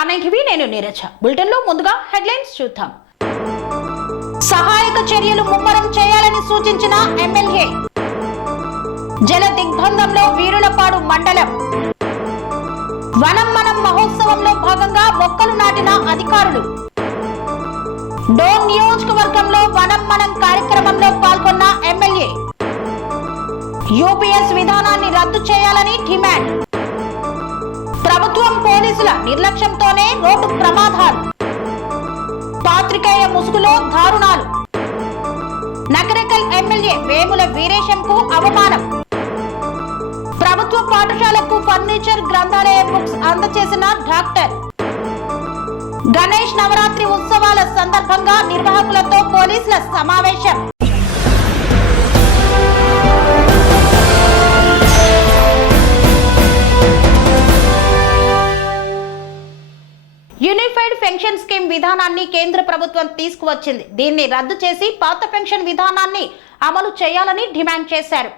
స్టార్నింగ్వి నేను నీరజ. బులెటిన్లో ముందుగా హెడ్లైన్స్ చూద్దాం. సహాయక చర్యలు ముమ్మరం చేయాలని సూచించిన ఎమ్మెల్యే. జల దిగ్బంధంలో వీరులపాడు మండలం. వనం మనం మహోత్సవంలో భాగంగా మొక్కలు నాటిన అధికారులు. డోన్ నియోజకవర్గంలో వనం మనం కార్యక్రమంలో పాల్గొన్న ఎమ్మెల్యే. యూపీఎస్ విధానాన్ని రద్దు చేయాలని డిమాండ్. ప్రభుత్వం పోలీసుల నిర్లక్ష్యంతోనే రోడ్డు ప్రమాదాలు. పాత్రికేయ ముసుగులో దారుణాలు. నకరేకల్ ఎమ్మెల్యే వేముల వీరేశంకు అవమానం. ప్రభుత్వ పాఠశాలకు ఫర్నిచర్ గ్రంథాలయ బుక్స్ అందజేసిన డాక్టర్. గణేష్ నవరాత్రి ఉత్సవాల సందర్భంగా నిర్వాహకులతో పోలీసుల సమావేశం. యూనిఫైడ్ పెన్షన్ స్కీమ్ విధానాన్ని కేంద్ర ప్రభుత్వం తీసుకువచ్చింది. దీన్ని రద్దు చేసి పాత పెన్షన్ విధానాన్ని అమలు చేయాలని డిమాండ్ చేశారు.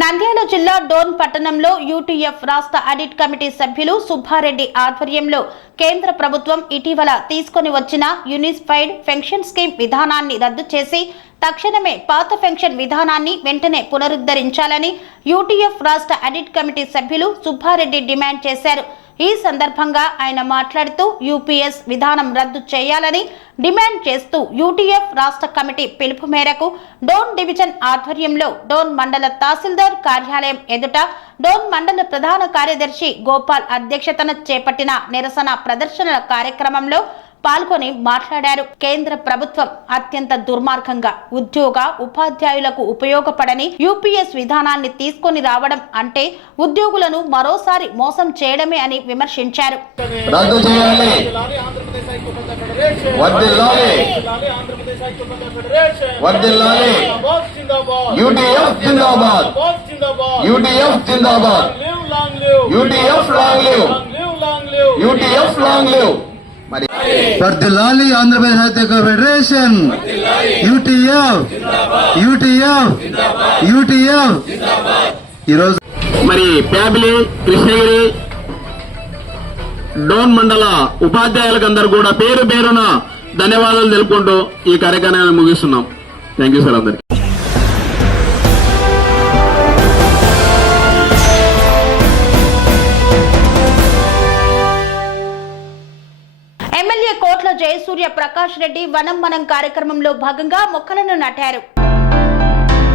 నంద్యాల జిల్లా డోన్ పట్టణంలో యూటీఎఫ్ రాష్ట్ర ఆడిట్ కమిటీ సభ్యులు సుబ్బారెడ్డి ఆధ్వర్యంలో కేంద్ర ప్రభుత్వం ఇటీవల తీసుకొని వచ్చిన యూనిఫైడ్ పెన్షన్ స్కీమ్ విధానాన్ని రద్దు చేసి తక్షణమే పాత పెన్షన్ విధానాన్ని వెంటనే పునరుద్ధరించాలని యూటీఎఫ్ రాష్ట్ర ఆడిట్ కమిటీ సభ్యులు సుబ్బారెడ్డి డిమాండ్ చేశారు. ఈ సందర్భంగా ఆయన మాట్లాడుతూ యూపీఎస్ విధానం రద్దు చేయాలని డిమాండ్ చేస్తూ యూటీఎఫ్ రాష్ట్ర కమిటీ పిలుపు మేరకు డోన్ డివిజన్ ఆధ్వర్యంలో డోన్ మండల తహసీల్దార్ కార్యాలయం ఎదుట డోన్ మండల ప్రధాన కార్యదర్శి గోపాల్ అధ్యక్షతన చేపట్టిన నిరసన ప్రదర్శనల కార్యక్రమంలో పాల్గొని మాట్లాడారు. కేంద్ర ప్రభుత్వం అత్యంత దుర్మార్గంగా ఉద్యోగ ఉపాధ్యాయులకు ఉపయోగపడని యూపీఎస్ విధానాన్ని తీసుకొని రావడం అంటే ఉద్యోగులను మరోసారి మోసం చేయడమే అని విమర్శించారు. వర్ధిల్లాలి ఆంధ్రప్రదేశ్ సాహిత్య ఫెడరేషన్. యూటీఎఫ్ ఈరోజు మరి ప్యాబిలి కృష్ణగిరి డోన్ మండల ఉపాధ్యాయులకు అందరూ కూడా పేరు పేరున ధన్యవాదాలు తెలుపుకుంటూ ఈ కార్యక్రమాన్ని ముగిస్తున్నాం. థ్యాంక్ యూ సార్ అందరికి. ఎమ్మెల్యే కోట్ల జయసూర్య ప్రకాష్ రెడ్డి వనం మనం కార్యక్రమంలో భాగంగా మొక్కలను నాటారు.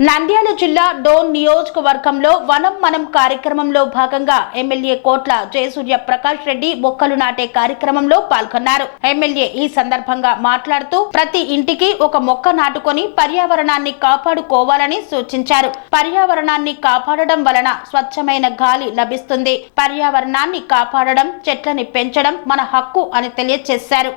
నంద్యాల జిల్లా డోన్ నియోజకవర్గంలో వనం మనం కార్యక్రమంలో భాగంగా ఎమ్మెల్యే కోట్ల జయసూర్య ప్రకాష్ రెడ్డి మొక్కలు నాటే కార్యక్రమంలో పాల్గొన్నారు. ఎమ్మెల్యే ఈ సందర్భంగా మాట్లాడుతూ ప్రతి ఇంటికి ఒక మొక్క నాటుకొని పర్యావరణాన్ని కాపాడుకోవాలని సూచించారు. పర్యావరణాన్ని కాపాడడం వలన స్వచ్ఛమైన గాలి లభిస్తుంది. పర్యావరణాన్ని కాపాడడం, చెట్లని పెంచడం మన హక్కు అని తెలియజేశారు.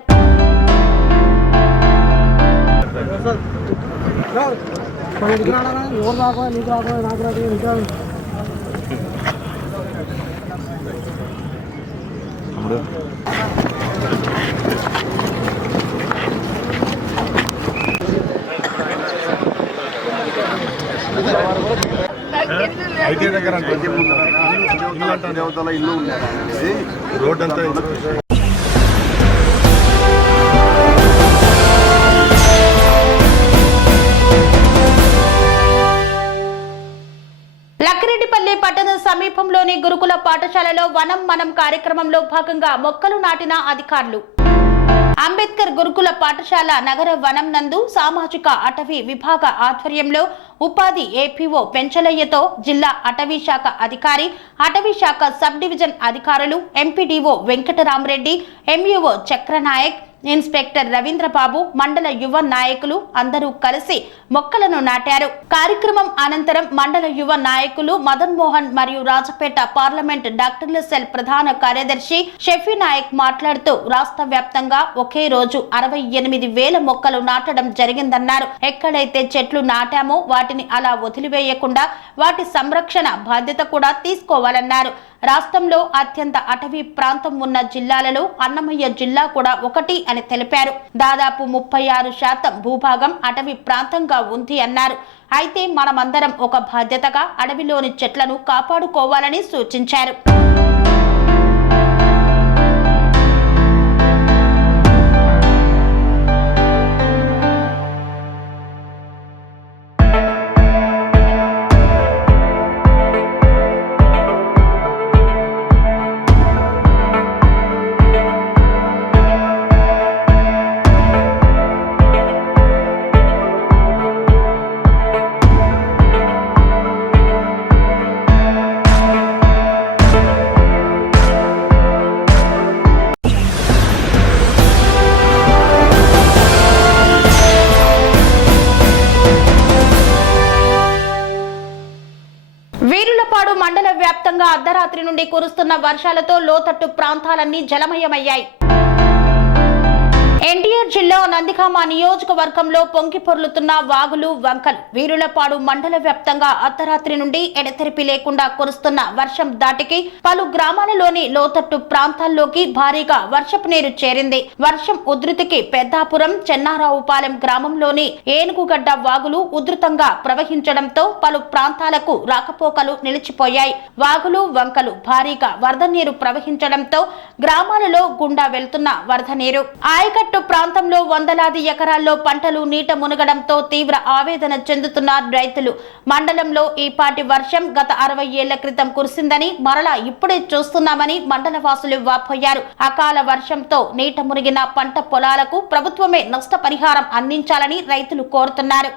ఐటీ దగ్గర దేవతల ఇల్లు ఉండేది రోడ్ అంతా. లక్కిరెడ్డిపల్లి పట్టణ సమీపంలోని గురుకుల పాఠశాలలో వనం మనం కార్యక్రమంలో భాగంగా మొక్కలు నాటిన అధికారులు. అంబేద్కర్ గురుకుల పాఠశాల నగర వనం నందు సామాజిక అటవీ విభాగ ఆధ్వర్యంలో ఉపాధి ఏపీఓ పెంచలయ్యతో జిల్లా అటవీ శాఖ అధికారి, అటవీ శాఖ సబ్ డివిజన్ అధికారులు, MPDO Venkataramareddy, MEO Chakranayak, inspector Raveendrababu, మండల యువ నాయకులు అందరూ కలిసి మొక్కలను నాటారు. కార్యక్రమం అనంతరం మండల యువ నాయకులు మదన్ మోహన్ మరియు రాజపేట పార్లమెంట్ డాక్టర్ల సెల్ ప్రధాన కార్యదర్శి షఫీ నాయక్ మాట్లాడుతూ రాష్ట్ర వ్యాప్తంగా ఒకే రోజు 68,000 మొక్కలు నాటడం జరిగిందన్నారు. ఎక్కడైతే చెట్లు నాటామో వాటిని అలా వదిలివేయకుండా వాటి సంరక్షణ బాధ్యత కూడా తీసుకోవాలన్నారు. రాష్ట్రంలో అత్యంత అటవీ ప్రాంతం ఉన్న జిల్లాలలో అన్నమయ్య జిల్లా కూడా ఒకటి అని తెలిపారు. దాదాపు 36% భూభాగం అటవీ ప్రాంతంగా ఉంది అన్నారు. అయితే మనమందరం ఒక బాధ్యతగా అడవిలోని చెట్లను కాపాడుకోవాలని సూచించారు. వీరులపాడు మండల వ్యాప్తంగా అర్ధరాత్రి నుండి కురుస్తున్న వర్షాలతో లోతట్టు ప్రాంతాలన్నీ జలమయమయ్యాయి. ఎన్టీఆర్ జిల్లా నందిగామ నియోజకవర్గంలో పొంగి పొర్లుతున్న వాగులు వంకలు. వీరులపాడు మండల వ్యాప్తంగా అర్ధరాత్రి నుండి ఎడతెరిపి లేకుండా కురుస్తున్న వర్షం దాటికి పలు గ్రామాలలోని లోతట్టు ప్రాంతాల్లోకి భారీగా వర్షపు నీరు చేరింది. వర్షం ఉధృతికి పెద్దాపురం చెన్నారావుపాలెం గ్రామంలోని ఏనుగుగడ్డ వాగులు ఉధృతంగా ప్రవహించడంతో పలు ప్రాంతాలకు రాకపోకలు నిలిచిపోయాయి. వాగులు వంకలు భారీగా వరద నీరు ప్రవహించడంతో గ్రామాలలో గుండా వెళ్తున్న వరద నీరు. ఆయకట్టు ప్రాంతంలో వందలాది ఎకరాల్లో పంటలు నీట మునగడంతో తీవ్ర ఆవేదన చెందుతున్న రైతులు. మండలంలో ఈపాటి వర్షం గత 60 ఏళ్ల క్రితం కురిసిందని మరలా ఇప్పుడే చూస్తున్నామని మండల వాసులు వాపోయారు. అకాల వర్షంతో నీట మునిగిన పంట పొలాలకు ప్రభుత్వమే నష్టపరిహారం అందించాలని రైతులు కోరుతున్నారు.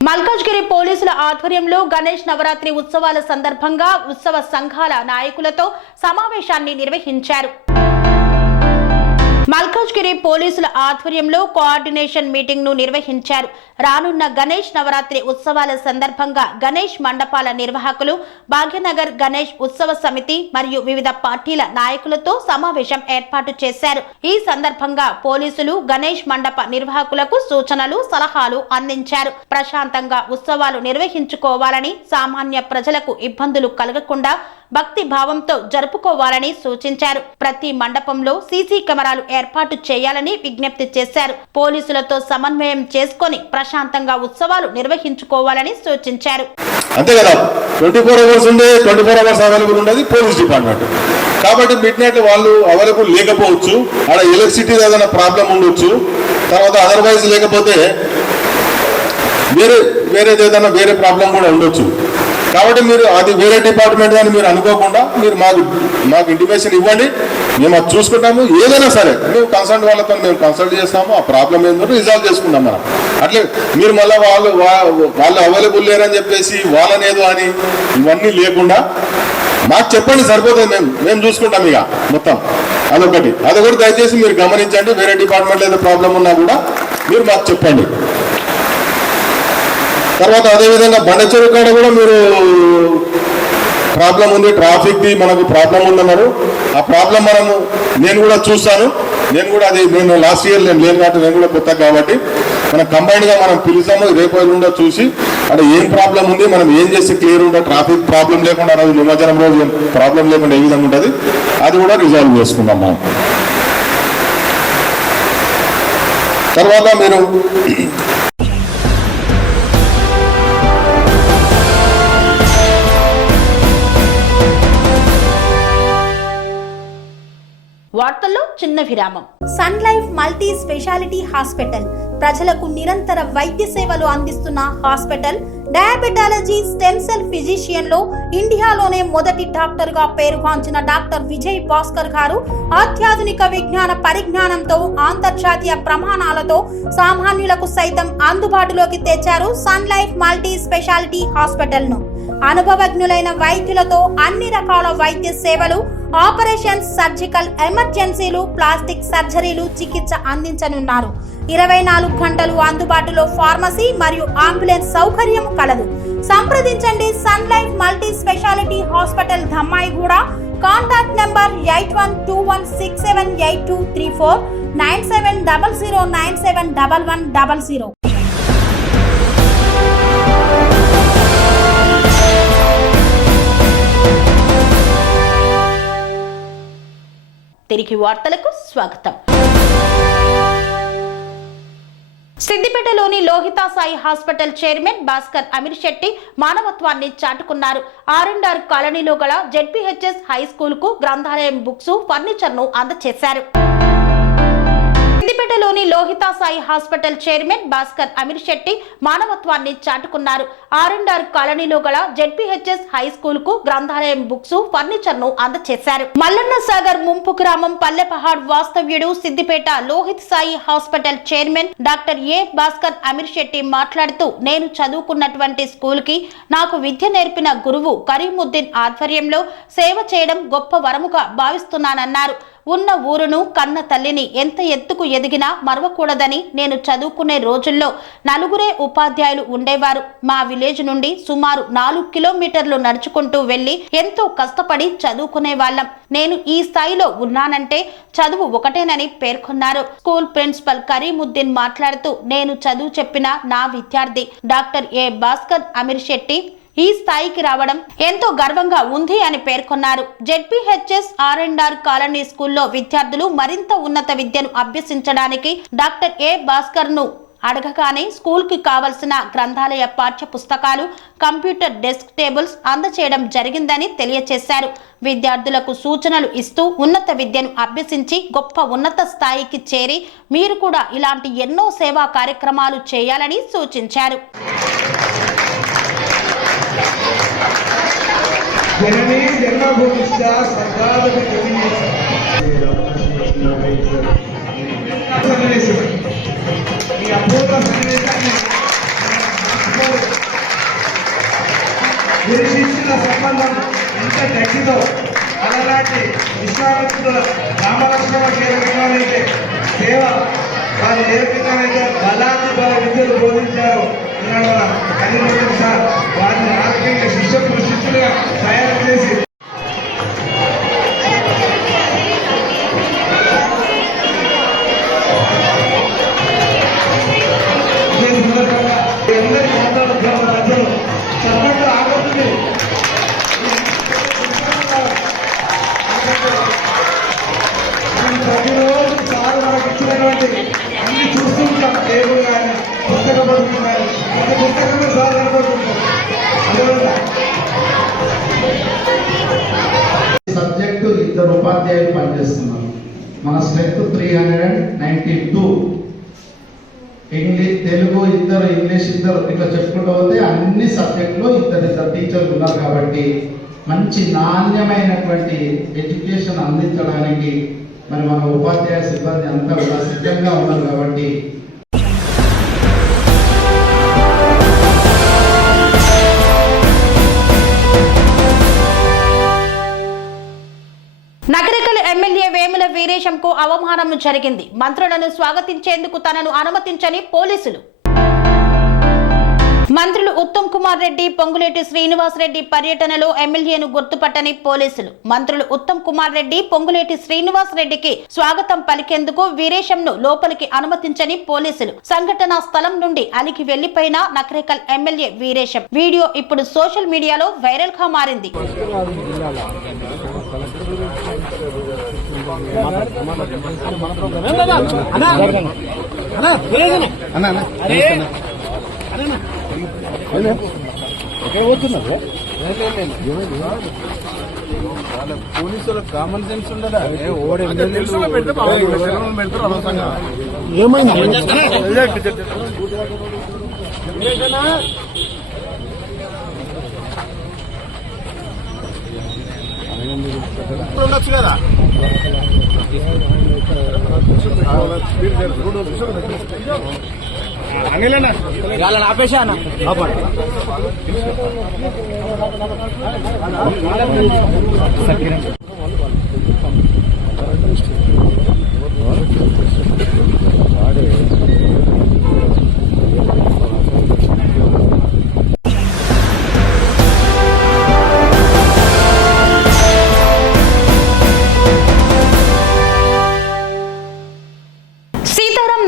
మల్కాజ్గిరి పోలీసుల ఆధ్వర్యంలో గణేష్ నవరాత్రి ఉత్సవాల సందర్భంగా ఉత్సవ సంఘాల నాయకులతో సమావేశాన్ని నిర్వహించారు. మల్కాజ్గిరి పోలీసుల ఆధ్వర్యంలో కోఆర్డినేషన్ మీటింగ్ ను నిర్వహించారు. రానున్న గణేష్ నవరాత్రి ఉత్సవాల సందర్భంగా గణేష్ మండపాల నిర్వాహకులు, భాగ్యనగర్ గణేష్ ఉత్సవ సమితి మరియు వివిధ పార్టీల నాయకులతో సమావేశం ఏర్పాటు చేశారు. ఈ సందర్భంగా పోలీసులు గణేష్ మండప నిర్వాహకులకు సూచనలు, సలహాలు అందించారు. ప్రశాంతంగా ఉత్సవాలు నిర్వహించుకోవాలని, సామాన్య ప్రజలకు ఇబ్బందులు కలగకుండా భక్తి భావంతో జరుపుకోవాలని సూచించారు. ప్రతి మండపంలో సీసీ కెమెరాలు ఏర్పాటు చేయాలని విజ్ఞప్తి చేశారు. పోలీసులతో సమన్వయం చేసుకొని ప్రశాంతంగా ఉత్సవాలు నిర్వహించుకోవాలని సూచించారు. అంతే కదా, 24 అవర్స్ ఉండే 24 అవర్స్ అవైలబుల్ ఉండేది పోలీస్ డిపార్ట్మెంట్. కాబట్టి మిడ్ నైట్ వాళ్ళు అవైలబుల్ లేకపోవచ్చు, అక్కడ ఎలక్ట్రిసిటీ ఏదైనా ప్రాబ్లం ఉండొచ్చు, తర్వాత అదర్వైజ్ లేకపోతే వేరేది ఏదైనా వేరే ప్రాబ్లం కూడా ఉండొచ్చు. కాబట్టి మీరు అది వేరే డిపార్ట్మెంట్ అని మీరు అనుకోకుండా మీరు మాకు ఇంటిమేషన్ ఇవ్వండి, మేము అది చూసుకుంటాము. ఏదైనా సరే మేము కన్సల్ట్ వాళ్ళతో మేము కన్సల్ట్ చేస్తాము, ఆ ప్రాబ్లం ఏంటో రిజాల్వ్ చేసుకుంటాం మనం. అట్లే మీరు మళ్ళీ వాళ్ళు అవైలబుల్ లేరని చెప్పేసి వాళ్ళనేదో అని ఇవన్నీ లేకుండా మాకు చెప్పండి, సరిపోతుంది, మేము చూసుకుంటాం ఇక మొత్తం. అదొకటి దయచేసి మీరు గమనించండి. వేరే డిపార్ట్మెంట్లో ఏదో ప్రాబ్లం ఉన్నా కూడా మీరు మాకు చెప్పండి. తర్వాత అదేవిధంగా బండచెరువు కాడ కూడా మీరు ప్రాబ్లం ఉంది, ట్రాఫిక్ది మనకు ప్రాబ్లం ఉందన్నారు. ఆ ప్రాబ్లం నేను కూడా చూస్తాను. నేను లాస్ట్ ఇయర్ నేను లేను కాబట్టి నేను కూడా కొత్త కాబట్టి మనం కంబైన్డ్గా మనం పిలుస్తాము. రేపు ఎల్లుండా చూసి అంటే ఏం ప్రాబ్లం ఉంది, మనం ఏం చేస్తే క్లియర్ ఉంటే ట్రాఫిక్ ప్రాబ్లం లేకుండా రోజు నిమజ్జనం రోజు ఏం ప్రాబ్లం లేకుండా ఏ విధంగా ఉంటుంది అది కూడా రిజాల్వ్ చేసుకుందాం మనం. తర్వాత మీరు వార్తల్లో చిన్న విరామం. Sun Life multi speciality hospital ప్రజలకు నిరంతర వైద్య సేవలు అందిస్తున్న hospital. Diabetology, stem cell physician లో ఇండియాలోనే మొదటి డాక్టర్ గా పేరుగాంచిన డాక్టర్ విజయ్ భాస్కర్ గారు అత్యాధునిక విజ్ఞాన పరిజ్ఞానంతో అంతర్జాతీయ ప్రమాణాలతో సామాన్యులకు సైతం అందుబాటులోకి తెచ్చారు Sun Life multi speciality hospital ను. అనుభవజ్ఞులైన వైద్యులతో అన్ని రకాల వైద్య సేవలు ఆపరేషన్స్, సర్జికల్ ఎమర్జెన్సీలు, ప్లాస్టిక్ సర్జరీలు చికిత్స అందించనున్నారు. 24 గంటలు అందుబాటులో ఫార్మసీ మరియు అంబులెన్స్ సౌకర్యం కలదు. సంప్రదించండి Sun Life multi speciality hospital, Dhammaiguda. Contact number 8121678234 9700971100. తిరిగి వార్తలకు స్వాగతం. సిద్దిపేటలోని లోహితా సాయి హాస్పిటల్ చైర్మన్ భాస్కర్ అమీర్ శెట్టి మానవత్వాన్ని చాటుకున్నారు. R&R కాలనీలో గల ZPHS హై స్కూల్ కు గ్రంథాలయం, బుక్స్, ఫర్నిచర్ ను అందజేశారు. సిద్దిపేటలోని లోహితా సాయి హాస్పిటల్ చైర్మన్ భాస్కర్ అమీర్ శెట్టి మానవత్వాన్ని చాటుకున్నారు. R&R కాలనీలో గల ZPHS హై స్కూల్ కు గ్రంథాలయం, బుక్స్, ఫర్నిచర్ ను అందజేశారు. మల్లన్న సాగర్ ముంపు గ్రామం పల్లెపహాడ్ వాస్తవ్యుడు Siddipet Lohith Sai hospital chairman doctor A Bhaskar Aamir Shetty మాట్లాడుతూ, నేను చదువుకున్నటువంటి స్కూల్ కి నాకు విద్య నేర్పిన గురువు కరీముద్దీన్ ఆధ్వర్యంలో సేవ చేయడం గొప్ప వరముగా భావిస్తున్నానన్నారు. ఉన్న ఊరును, కన్న తల్లిని ఎంత ఎత్తుకు ఎదిగినా మరవకూడదని, నేను చదువుకునే రోజుల్లో 4 ఉపాధ్యాయులు ఉండేవారు. మా విలేజ్ నుండి సుమారు 4 కిలోమీటర్లు నడుచుకుంటూ వెళ్లి ఎంతో కష్టపడి చదువుకునే వాళ్ళం. నేను ఈ స్థాయిలో ఉన్నానంటే చదువు ఒకటేనని పేర్కొన్నారు. స్కూల్ ప్రిన్సిపల్ కరీముద్దీన్ మాట్లాడుతూ, నేను చదువు చెప్పిన నా విద్యార్థి డాక్టర్ ఏ భాస్కర్ అమీర్ శెట్టి ఈ స్థాయికి రావడం ఎంతో గర్వంగా ఉంది అని పేర్కొన్నారు. ZPHS R&R కాలనీ స్కూల్లో విద్యార్థులు మరింత ఉన్నత విద్యను అభ్యసించడానికి డాక్టర్ ఏ భాస్కర్ ను అడగగానే స్కూల్ కి కావలసిన గ్రంథాలయ పాఠ్య పుస్తకాలు, కంప్యూటర్ డెస్క్ టేబుల్స్ అందచేయడం జరిగిందని తెలియజేశారు. విద్యార్థులకు సూచనలు ఇస్తూ ఉన్నత విద్యను అభ్యసించి గొప్ప ఉన్నత స్థాయికి చేరి మీరు కూడా ఇలాంటి ఎన్నో సేవా కార్యక్రమాలు చేయాలని సూచించారు. जननी जन्मभूमिश्चा सर्वादपि सन्निवेशः ఈ అపూర్వ సన్నివేశాన్ని గురు శిష్యుల సంబంధం ఎంత గట్టిదో అలాంటి విశ్వామిత్రుల రామలక్ష్మణ కేంద్రంగానైతే సేవ వారు ఏ విధంగానైతే బలాన్ని వారి విద్యలు బోధించారో కరీముద్దీన్ సార్ వారిని ఆరోగ్యంగా శిష్యులుగా తయారు చేసి అందరి మాట్లాడుతున్నారు. చదువుతో ఆగొస్తుంది. ప్రతిరోజు సార్ మనకు ఇచ్చినటువంటి అన్ని చూస్తుంటాం. టేబుల్ కానీ పుస్తక పడుతుంది కానీ ప్రతి పుస్తకమే సార్ కనబడుతుంటాం. అందువల్ల సబ్జెక్టు 2 ఉపాధ్యాయులు పనిచేస్తున్నారు. మన స్ట్రెంత్ 392. ఇంగ్లీష్, తెలుగు 2, ఇంగ్లీష్ 2 ఇట్లా చెప్పుకుంటూ పోతే అన్ని సబ్జెక్టులో 2 టీచర్లు ఉన్నారు. కాబట్టి మంచి నాణ్యమైనటువంటి ఎడ్యుకేషన్ అందించడానికి మరి మన ఉపాధ్యాయ సిబ్బంది అంతా కూడా సిద్ధంగా ఉన్నారు. కాబట్టి నగరికల్ ఎమ్మెల్యే వేముల వీరేశంకు అవమానం జరిగింది. మంత్రులను స్వాగతించేందుకు తనను అనుమతించని పోలీసులు. మంత్రులు ఉత్తమ్ కుమార్ రెడ్డి, పొంగులేటి శ్రీనివాస్ రెడ్డి పర్యటనలో ఎమ్మెల్యేను గుర్తుపట్టని పోలీసులు. మంత్రులు ఉత్తమ్ కుమార్ రెడ్డి, పొంగులేటి శ్రీనివాస్ రెడ్డికి స్వాగతం పలికేందుకు వీరేశంను లోపలికి అనుమతించని పోలీసులు. సంఘటనా స్థలం నుండి అలికి వెళ్లిపోయిన నగరికల్ ఎమ్మెల్యే వీరేశం వీడియో ఇప్పుడు సోషల్ మీడియాలో వైరల్ గా మారింది. పోలీసుల కామన్ సెన్స్ ఉండదా? ఉండొచ్చు కదా. ఆపేసా అన్న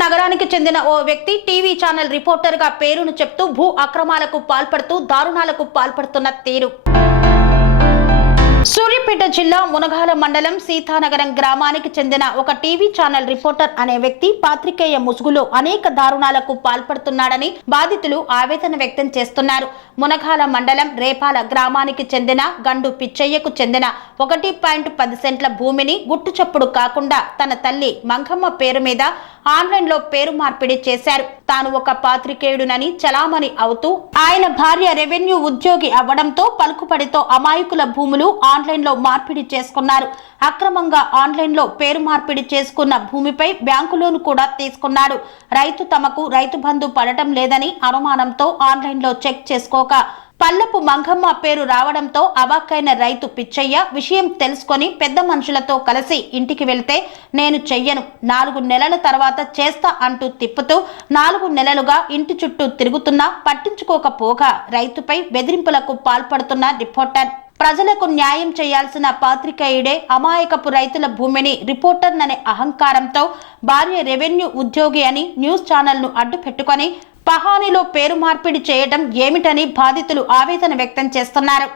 నగరానికి చెందిన ఓ వ్యక్తి టీవీ ఛానల్ రిపోర్టర్ గా పేరును చెప్తూ భూ అక్రమాలకు పాల్పడుతూ దారుణాలకు పాల్పడుతున్న తీరు. సూర్యాపేట జిల్లా మునగాల మండలం సీతానగరం గ్రామానికి చెందిన ఒక టీవీ ఛానల్ రిపోర్టర్ అనే వ్యక్తి పాత్రికేయ ముసుగులో అనేక దారుణాలకు పాల్పడుతున్నాడని బాధితులు ఆవేదన వ్యక్తం చేస్తున్నారు. మునగాల మండలం రేపాల గ్రామానికి చెందిన గండు పిచ్చయ్యకు చెందిన 1.10 సెంట్ల భూమిని గుట్టుచప్పుడు కాకుండా తన తల్లి మంగమ్మ పేరు మీద ఆన్లైన్ లో పేరు మార్పిడి చేశారు. తాను ఒక పాత్రికేయుడునని చలామణి అవుతూ ఆయన భార్య రెవెన్యూ ఉద్యోగి అవ్వడంతో పలుకుబడితో అమాయకుల భూములు ఆన్లైన్ లో మార్పిడి చేసుకున్నారు. అక్రమంగా ఆన్లైన్ లో పేరు మార్పిడి చేసుకున్న భూమిపై బ్యాంకు లోను కూడా తీసుకున్నాడు. రైతు తమకు రైతు బంధు పడటం లేదని అనుమానంతో ఆన్లైన్ లో చెక్ చేసుకోక పల్లపు మంగమ్మ పేరు రావడంతో అవాక్కైన రైతు పిచ్చయ్య విషయం తెలుసుకొని పెద్ద మనుషులతో కలిసి ఇంటికి వెళ్తే నేను చెయ్యను, 4 నెలల తర్వాత చేస్తా అంటూ తిప్పుతూ 4 నెలలుగా ఇంటి చుట్టూ తిరుగుతున్నా పట్టించుకోకపోగా రైతుపై బెదిరింపులకు పాల్పడుతున్న రిపోర్టర్. ప్రజలకు న్యాయం చేయాల్సిన పాత్రికేయుడే అమాయకపు రైతుల భూమిని రిపోర్టర్ అనే అహంకారంతో భార్య రెవెన్యూ ఉద్యోగి అని న్యూస్ ఛానల్ ను అడ్డు పెట్టుకొని పహానీలో పేరు మార్పిడి చేయడం ఏమిటని బాధితులు ఆవేదన వ్యక్తం చేస్తున్నారు.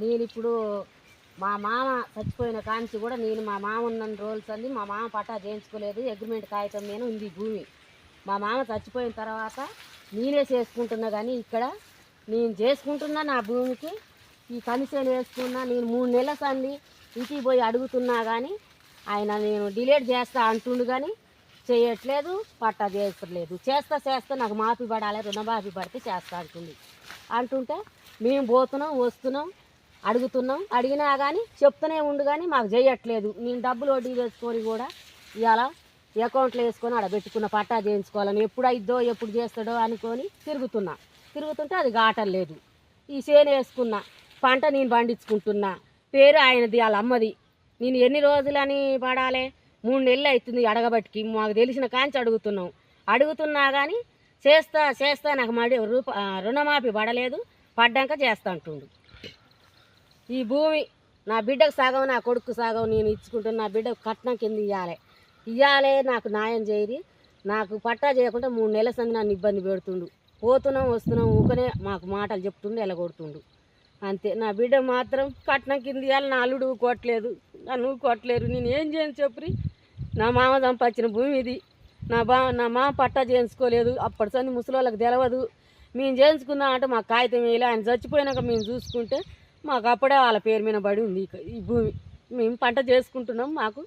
నేను ఇప్పుడు మా మామ చచ్చిపోయిన కాంచి కూడా నేను మా మామ ఉన్న రోజులు అన్ని మా మామ పట్టా చేయించుకోలేదు. అగ్రిమెంట్ కాగితం మీద ఉంది భూమి. మా మామ చచ్చిపోయిన తర్వాత నేనే చేసుకుంటున్నా, కానీ ఇక్కడ నేను చేసుకుంటున్నా నా భూమికి ఈ కమిషన్ వేసుకున్నా. నేను 3 నెలల సంది ఇంటికి పోయి అడుగుతున్నా కానీ ఆయన నేను డిలీట్ చేస్తా అంటుండు, కానీ చేయట్లేదు, పట్టా చేస్తలేదు. చేస్తా నాకు మాఫీ పడాలి, రుణమాఫీ పడితే చేస్తా అంటుంటే మేము పోతున్నాం వస్తున్నాం అడుగుతున్నాం. అడిగినా కానీ చెప్తూనే ఉండు, కానీ మాకు చేయట్లేదు. నేను డబ్బులు వడ్డీ తెచ్చుకొని కూడా ఇవాళ అకౌంట్లో వేసుకొని ఆడ పెట్టుకున్న పట్టా చేయించుకోవాలని ఎప్పుడు అయిద్దో ఎప్పుడు చేస్తాడో అనుకొని తిరుగుతుంటే అది గాటలేదు. ఈ చేను వేసుకున్నా, పంట నేను పండించుకుంటున్నా, పేరు ఆయనది వాళ్ళ అమ్మది. నేను ఎన్ని రోజులని పడాలి? 3 నెలలు అవుతుంది అడగబట్టికి. మాకు తెలిసిన కాంచి అడుగుతున్నా కానీ చేస్తా నాకు రుణమాఫీ పడలేదు, పడ్డాక చేస్తా అంటుండు. ఈ భూమి నా బిడ్డకు సగం నా కొడుకు సగం నేను ఇచ్చుకుంటున్నా. నా బిడ్డకు కట్నం కింద ఇవ్వాలి, నాకు న్యాయం చేయరి. నాకు పట్టా చేయకుండా 3 నెలల సంది నన్ను ఇబ్బంది పెడుతుండు. పోతున్నాం వస్తున్నాం ఊకనే మాకు మాటలు చెప్తుండు, ఎలగొడుతుండు అంతే. నా బిడ్డ మాత్రం కట్నం కింద ఇవ్వాలి, నా అల్లుడు కొట్టలేదు, నన్ను కొట్టలేరు. నేను ఏం చేయను చెప్పురి? నా మామ సంపాదించిన భూమి ఇది. నా మామ పట్టా చేయించుకోలేదు. అప్పటి సంది ముసలోళ్ళకి తెలవదు. మేము చేయించుకుందాం అంటే మాకు కాగితం వేయాలి. ఆయన చచ్చిపోయినాక మేము చూసుకుంటే మాకు అప్పుడే వాళ్ళ పేరు మీద పడి ఉంది ఈ భూమి. మేము పంట చేసుకుంటున్నాం. మాకు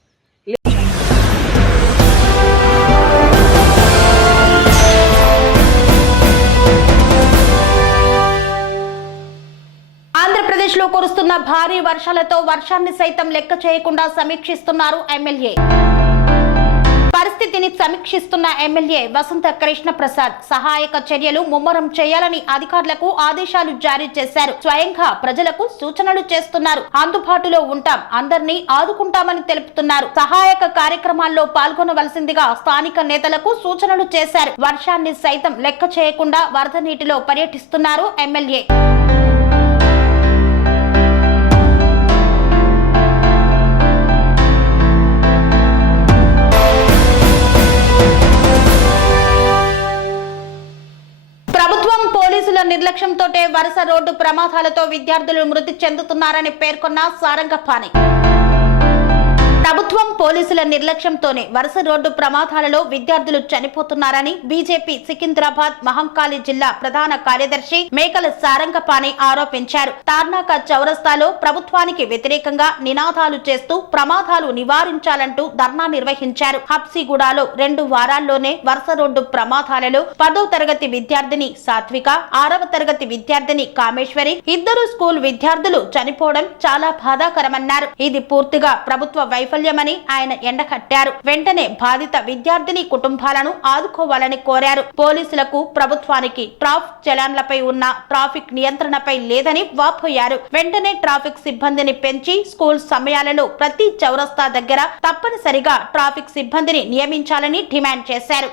ఆంధ్రప్రదేశ్లో కురుస్తున్న భారీ వర్షాలతో వర్షాన్ని సైతం లెక్క చేయకుండా సమీక్షిస్తున్నారు ఎమ్మెల్యే. పరిస్థితిని సమీక్షిస్తున్న ఎమ్మెల్యే వసంత కృష్ణ ప్రసాద్ సహాయక చర్యలు ముమ్మరం చేయాలని అధికారులకు ఆదేశాలు జారీ చేశారు. స్వయంగా ప్రజలకు సూచనలు చేస్తున్నారు. అందుబాటులో ఉంటాం, అందరినీ ఆదుకుంటామని తెలుపుతున్నారు. సహాయక కార్యక్రమాల్లో పాల్గొనవలసిందిగా స్థానిక నేతలకు సూచనలు చేశారు. వర్షాన్ని సైతం లెక్క చేయకుండా వరద నీటిలో పర్యటిస్తున్నారు ఎమ్మెల్యే. నిర్లక్ష్యంతోటే వరుస రోడ్డు ప్రమాదాలతో విద్యార్థులు మృతి చెందుతున్నారని పేర్కొన్న సారంగపాణి. ప్రభుత్వం పోలీసుల నిర్లక్ష్యంతోనే వరుస రోడ్డు ప్రమాదాలలో విద్యార్థులు చనిపోతున్నారని బీజేపీ సికింద్రాబాద్ మహంకాళి జిల్లా ప్రధాన కార్యదర్శి మేకల సారంగపాణి ఆరోపించారు. తార్నాక చౌరస్తాలో ప్రభుత్వానికి వ్యతిరేకంగా నినాదాలు చేస్తూ ప్రమాదాలు నివారించాలంటూ ధర్నా నిర్వహించారు. హబ్సిగూడలో 2 వారాల్లోనే వరుస రోడ్డు ప్రమాదాలలో 10వ తరగతి విద్యార్థిని సాత్విక, 6వ తరగతి విద్యార్థిని కామేశ్వరి, 2 స్కూల్ విద్యార్థులు చనిపోవడం చాలా బాధాకరమన్నారు. ఇది పూర్తిగా ప్రభుత్వ వైఫల్యమని ఆయన ఎండకట్టారు. వెంటనే బాధిత విద్యార్థిని కుటుంబాలను ఆదుకోవాలని కోరారు. పోలీసులకు ప్రభుత్వానికి ట్రాఫిక్ చలాన్లపై ఉన్న ట్రాఫిక్ నియంత్రణపై లేదని వాపోయారు. వెంటనే ట్రాఫిక్ సిబ్బందిని పెంచి స్కూల్ సమయాలలో ప్రతి చౌరస్తా దగ్గర తప్పనిసరిగా ట్రాఫిక్ సిబ్బందిని నియమించాలని డిమాండ్ చేశారు.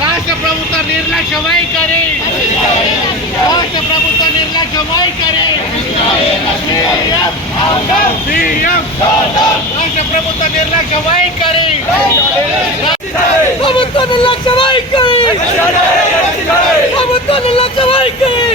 రాష్ట్ర ప్రభుత్వ నిర్లక్ష్య వైఖరి, రాష్ట్ర ప్రభుత్వ నిర్లక్ష్య వైఖరి, రాష్ట్ర ప్రభుత్వ నిర్లక్ష్య వైఖరి, ప్రభుత్వ నిర్లక్ష్య వైఖరి, ప్రభుత్వ నిర్లక్ష్య వైఖరి,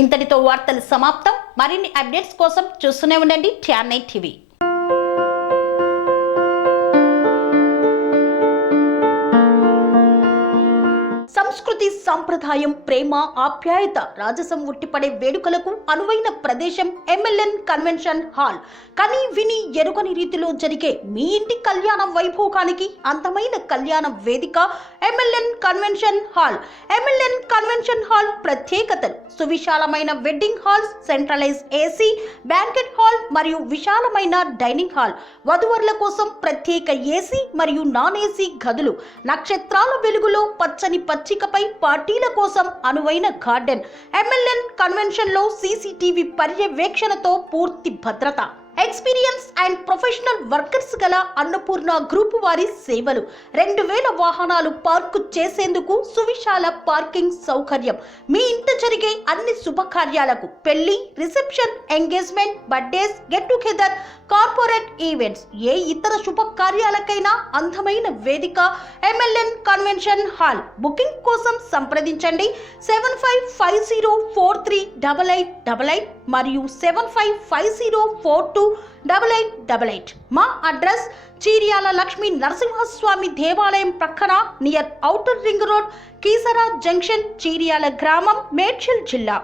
ఇంతటితో వార్తలు సమాప్తం. మరిన్ని అప్డేట్స్ కోసం చూస్తూనే ఉండండి TR9 టీవీ. సంస్కృతి, సంప్రదాయం, ప్రేమ, ఆప్యాయత, రాజసం ఉట్టిపడే వేడుకలకు అనువైన ప్రదేశం MLN కన్వెన్షన్ హాల్. కని విని ఎరుగని రీతిలో జరిగే మీ ఇంటి కళ్యాణ వైభోగానికి అందమైన కళ్యాణ వేదిక MLN convention hall. MLN convention hall ప్రత్యేకతలు: సువిశాలమైన wedding halls, centralise AC banquet hall మరియు విశాలమైన డైనింగ్ హాల్. వధువరుల కోసం ప్రత్యేక AC మరియు నాన్ AC గదులు. నక్షత్రాల వెలుగులో పచ్చని పచ్చికపై పార్టీల కోసం అనువైన గార్డెన్. MLN కన్వెన్షన్ లో CCTV పర్యవేక్షణతో పూర్తి భద్రత. ఎక్స్పీరియన్స్ అండ్ ప్రొఫెషనల్ వర్కర్స్ గల అన్నపూర్ణ గ్రూప్ వారి సేవలు. 2000 వాహనాలు పార్కు చేసేందుకు సువిశాల పార్కింగ్ సౌకర్యం. మీ ఇంట జరిగే అన్ని శుభకార్యాలకు, పెళ్లి, reception, engagement, birthdays, get together, corporate events, ఏ ఇతర శుభకార్యాలకైనా అందమైన వేదిక MLN కన్వెన్షన్ హాల్. బుకింగ్ కోసం సంప్రదించండి 7550438888 మరియు 7550428888. మా అడ్రస్ చీర్యాల లక్ష్మీ నరసింహస్వామి దేవాలయం ప్రక్కన, near outer ring road, Keesara junction, Cheeryal గ్రామం, మేడ్చల్ జిల్లా.